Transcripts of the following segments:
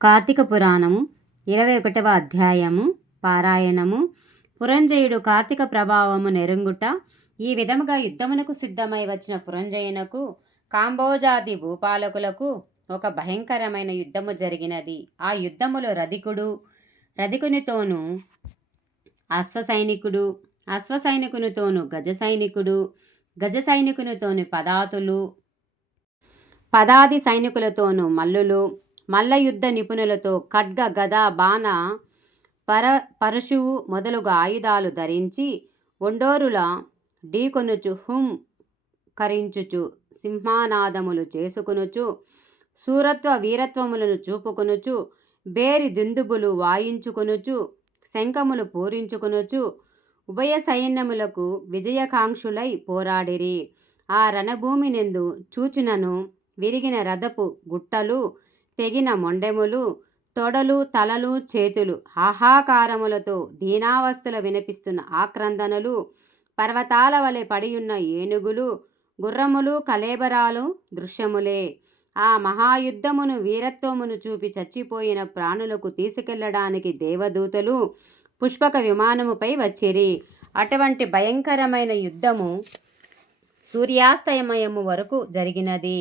కార్తీక పురాణము ఇరవై ఒకటవ అధ్యాయము పారాయణము. పురంజయుడు కార్తీక ప్రభావము నెరుంగుట ఈ విధముగా యుద్ధమునకు సిద్ధమై వచ్చిన పురంజయునకు కాంబోజాది భూపాలకులకు ఒక భయంకరమైన యుద్ధము జరిగినది. ఆ యుద్ధములో రధికుడు రధికునితోనూ అశ్వసైనికుడు అశ్వసైనికునితోనూ గజ సైనికుడు గజ సైనికునితోని పదాతులు పదాది సైనికులతోనూ మల్లులు మల్లయుద్ధ నిపుణులతో ఖడ్గ గద బాణ పర పరశువు మొదలుగు ఆయుధాలు ధరించి ఒండోరుల ఢీకొనుచు హుం కరించుచు సింహానాదములు చేసుకొనుచు సూరత్వ వీరత్వములను చూపుకొనుచు బేరి దిందుబులు వాయించుకొనుచు శంఖములు పూరించుకొనుచు ఉభయ సైన్యములకు విజయకాంక్షులై పోరాడిరి. ఆ రణభూమినెందు చూచినను విరిగిన రథపు గుట్టలు తెగిన మొండెములు తొడలు తలలు చేతులు హాహాకారములతో దీనావస్థలు వినిపిస్తున్న ఆక్రందనలు పర్వతాల వలె పడియున్న ఏనుగులు గుర్రములు కలేబరాలు దృశ్యములే. ఆ మహాయుద్ధమును వీరత్వమును చూపి చచ్చిపోయిన ప్రాణులకు తీసుకెళ్ళడానికి దేవదూతలు పుష్పక విమానముపై వచ్చిరి. అటువంటి భయంకరమైన యుద్ధము సూర్యాస్తమయము వరకు జరిగినది.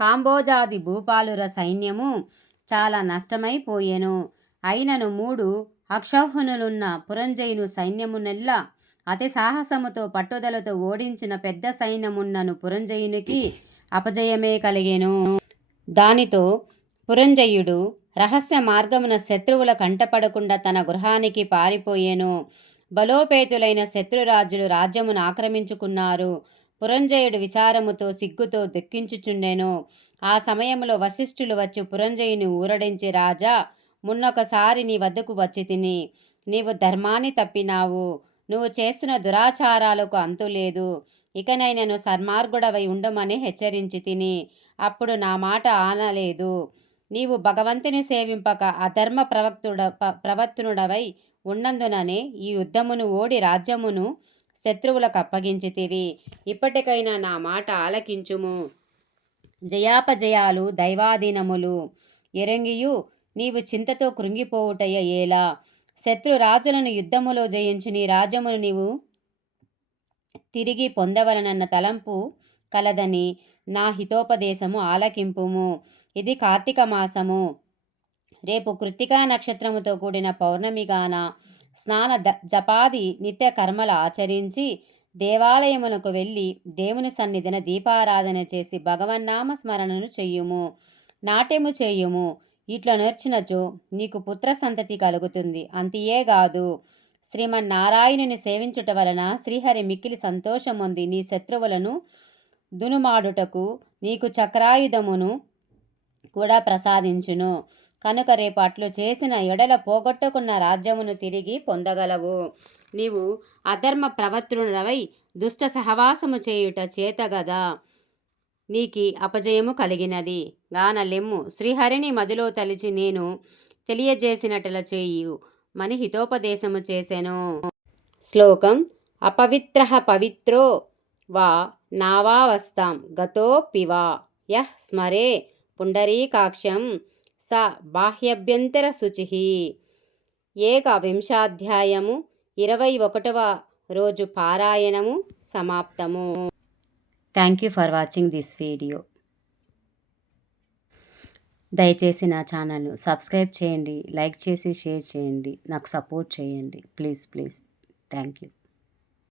కాంబోజాది భూపాలుర సైన్యము చాలా నష్టమైపోయెను. అయినను మూడు అక్షౌహనులున్న పురంజయును సైన్యమునెల్ల అతి సాహసముతో పట్టుదలతో ఓడించిన పెద్ద సైన్యమున్నను పురంజయునికి అపజయమే కలిగెను. దానితో పురంజయుడు రహస్య మార్గమున శత్రువుల కంటపడకుండా తన గృహానికి పారిపోయేను. బలోపేతులైన శత్రురాజులు రాజ్యమును ఆక్రమించుకున్నారు. పురంజయుడు విచారముతో సిగ్గుతో దుఃఖించుచుండెను. ఆ సమయంలో వశిష్ఠులు వచ్చి పురంజయుని ఊరడించి రాజా మున్నొకసారి నీ వద్దకు వచ్చి తిని. నీవు ధర్మాన్ని తప్పినావు. నువ్వు చేస్తున్న దురాచారాలకు అంతులేదు ఇకనైనను సన్మార్గుడవై ఉండమని హెచ్చరించి తిని. అప్పుడు నా మాట ఆనలేదు. నీవు భగవంతుని సేవింపక అధర్మ ప్రవక్తుడ ప్రవర్తనుడవై ఉన్నందుననే ఈ యుద్ధమును ఓడి రాజ్యమును శత్రువులకు అప్పగించితివి. ఇప్పటికైనా నా మాట ఆలకించుము. జయాపజయాలు దైవాధీనములు. ఎరంగియు నీవు చింతతో కృంగిపోవుటయ్య ఏలా. శత్రు రాజులను యుద్ధములో జయించి నీ రాజ్యమును నీవు తిరిగి పొందవలనన్న తలంపు కలదని నా హితోపదేశము ఆలకింపుము. ఇది కార్తీక మాసము. రేపు కృత్తికా నక్షత్రముతో కూడిన పౌర్ణమిగాన స్నాన ద జపాది నిత్య కర్మలు ఆచరించి దేవాలయమునకు వెళ్ళి దేవుని సన్నిధిన దీపారాధన చేసి భగవన్నామ స్మరణను చెయ్యుము నాట్యము చేయుము. ఇట్లా నేర్చినచో నీకు పుత్ర సంతతి కలుగుతుంది. అంతియే కాదు శ్రీమన్నారాయణుని సేవించుట వలన శ్రీహరి మిక్కిలి సంతోషముంది నీ శత్రువులను దునుమాడుటకు నీకు చక్రాయుధమును కూడా ప్రసాదించును. కనుక రేపు అట్లు చేసిన ఎడల పోగొట్టుకున్న రాజ్యమును తిరిగి పొందగలవు. నీవు అధర్మ ప్రవర్తుడవై దుష్ట సహవాసము చేయుట చేతగదా. నీకి అపజయము కలిగినది. గానలెమ్ము శ్రీహరిని మదిలో తలిచి నేను తెలియజేసినట్ల చేయు మని హితోపదేశము చేసెను. శ్లోకం అపవిత్ర పవిత్రో వా నావావస్తాం గతో పివా. యహ్ స్మరే పుండరీకాక్షం స బాహ్యభ్యంతర శుచి ఏకవింశాధ్యాయము ఇరవై ఒకటవ రోజు పారాయణము సమాప్తము. Thank you for watching this video దయచేసి నా ఛానల్ను సబ్స్క్రైబ్ చేయండి లైక్ చేసి షేర్ చేయండి నాకు సపోర్ట్ చేయండి. Please please thank you